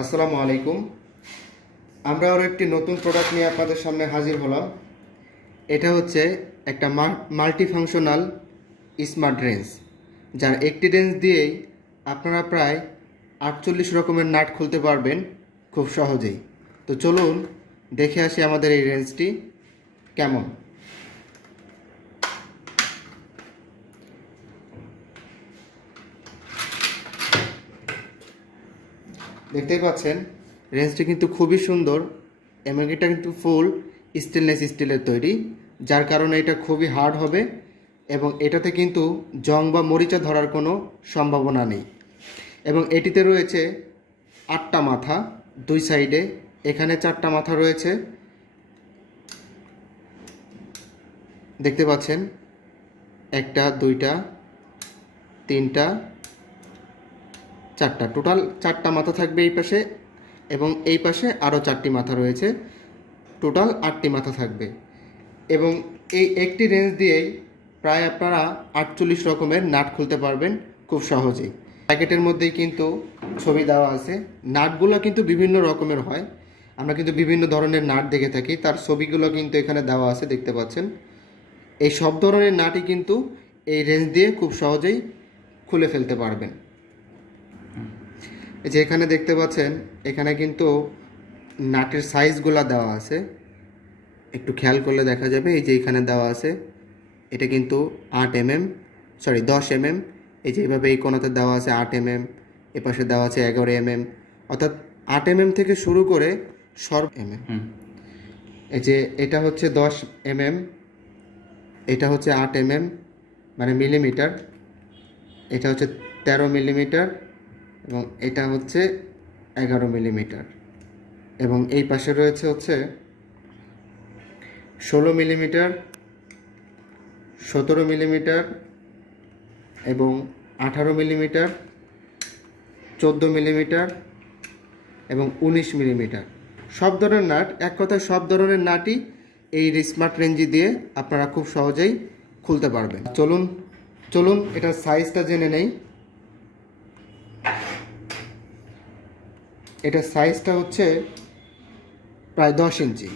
আসসালামু আলাইকুম। আমরা আরও একটি নতুন প্রোডাক্ট নিয়ে আপনাদের সামনে হাজির হলাম। এটা হচ্ছে একটা মাল্টিফাংশনাল স্মার্ট রেঞ্জ, যার একটি রেঞ্জ দিয়েই আপনারা প্রায় 48 রকমের নাট খুলতে পারবেন খুব সহজেই। তো চলুন দেখে আসি আমাদের এই রেঞ্জটি কেমন। দেখতেই পাচ্ছেন রেঞ্জটি কিন্তু খুবই সুন্দর এবং এটা কিন্তু ফুল স্টেনলেস স্টিলের তৈরি, যার কারণে এটা খুবই হার্ড হবে এবং এটাতে কিন্তু জং বা মরিচা ধরার কোনো সম্ভাবনা নেই। এবং এটিতে রয়েছে 8টা মাথা দুই সাইডে, এখানে 4টা মাথা রয়েছে, দেখতে পাচ্ছেন 1টা 2টা 3টা 4টা, টোটাল 4টা মাথা থাকবে এই পাশে এবং এই পাশে আরও 4টি মাথা রয়েছে, টোটাল 8টি মাথা থাকবে। এবং এই একটি রেঞ্জ দিয়েই প্রায় আপনারা 48 রকমের নাট খুলতে পারবেন খুব সহজেই। প্যাকেটের মধ্যেই কিন্তু ছবি দেওয়া আছে। নাটগুলো কিন্তু বিভিন্ন রকমের হয়, আমরা কিন্তু বিভিন্ন ধরনের নাট দেখে থাকি, তার ছবিগুলো কিন্তু এখানে দেওয়া আছে, দেখতে পাচ্ছেন। এই সব ধরনের নাটই কিন্তু এই রেঞ্জ দিয়ে খুব সহজেই খুলে ফেলতে পারবেন। এই যে এখানে দেখতে পাচ্ছেন, এখানে কিন্তু নাটের সাইজগুলো দেওয়া আছে, একটু খেয়াল করলে দেখা যাবে। এই যে এখানে দেওয়া আছে, এটা কিন্তু 10 mm, এই যে এইভাবে এই কোণাতে দেওয়া আছে 8 mm, এ পাশে দেওয়া আছে 11 mm, অর্থাৎ 8 mm থেকে শুরু করে এই যে এটা হচ্ছে 10 mm, এটা হচ্ছে 8 mm মানে মিলিমিটার, এটা হচ্ছে 13 মিলিমিটার এবং এটা হচ্ছে 11 মিলিমিটার, এবং এই পাশে রয়েছে হচ্ছে 16 মিলিমিটার, 17 মিলিমিটার এবং 18 মিলিমিটার, 14 মিলিমিটার এবং 19 মিলিমিটার। সব ধরনের নাট, এক কথায় সব ধরনের নাটই এই স্মার্ট রেঞ্জি দিয়ে আপনারা খুব সহজেই খুলতে পারবেন। চলুন এটার সাইজটা জেনে নেই। এটার সাইজটা হচ্ছে প্রায় 10 ইঞ্চি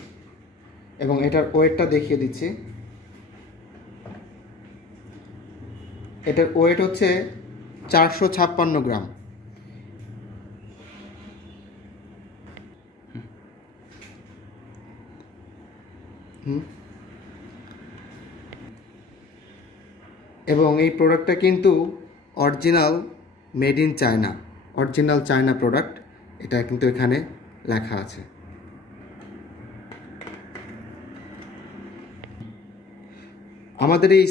এবং এটার ওয়েটটা দেখিয়ে দিচ্ছি। এটার ওয়েট হচ্ছে 456 গ্রাম। এবং এই প্রোডাক্টটা কিন্তু original made in China, original China product, এটা কিন্তু এখানে লেখা আছে। আমাদের এই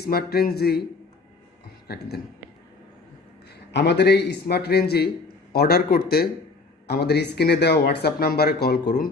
স্মার্ট রেঞ্জই অর্ডার করতে আমাদের স্ক্রিনে দেওয়া হোয়াটসঅ্যাপ নাম্বারে কল করুন।